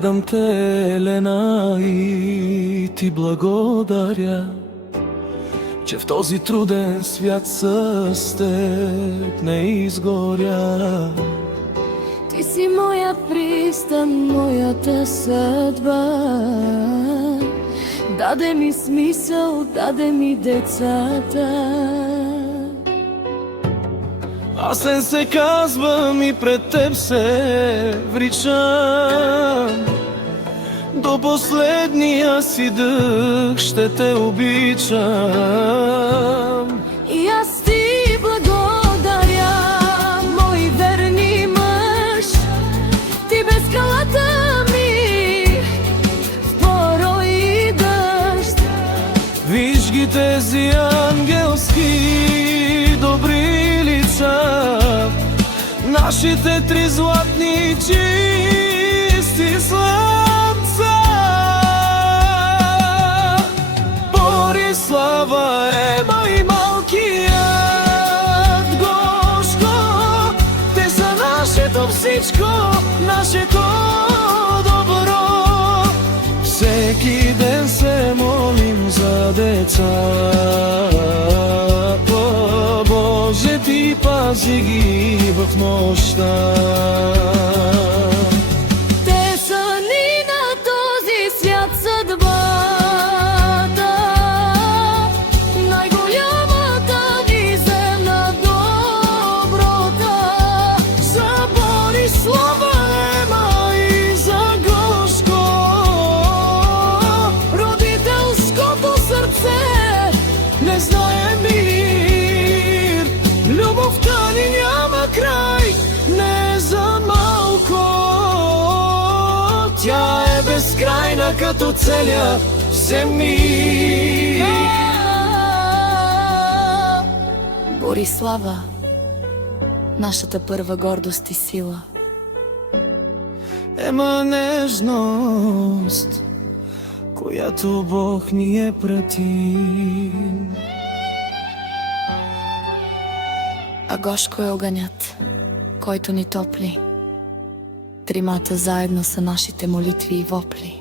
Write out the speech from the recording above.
Гледам те, Елена, и ти благодаря, че в този труден свят с теб не изгоря. Ти си моя пристан, моята съдба. Даде ми смисъл, даде ми децата. Асен се казвам и пред теб се вричам. До последния си дъх ще те обичам. И аз ти благодаря, мой верни мъж. Ти бе скалата ми в порой и дъжд. Виж ги тези ангелски добри лица, нашите три златни чисти слънца. Борислава, Ема и малкият Гошко, те са нашето всичко, нашето добро. Всеки ден се молим за деца. О, Боже, ти пази ги в нощта. Те са ни на този свят съдбата, най-голямата виза на доброта. За Борислава, Ема и за Гошко, родителското сърце не знае мир. Любовта ни няма край, не за малко. Тя е безкрайна като целия всемир. Борислава, нашата първа гордост и сила. Ема нежност, която Бог ни е пратил. А Гошко е огънят, който ни топли. Тримата заедно са нашите молитви и вопли.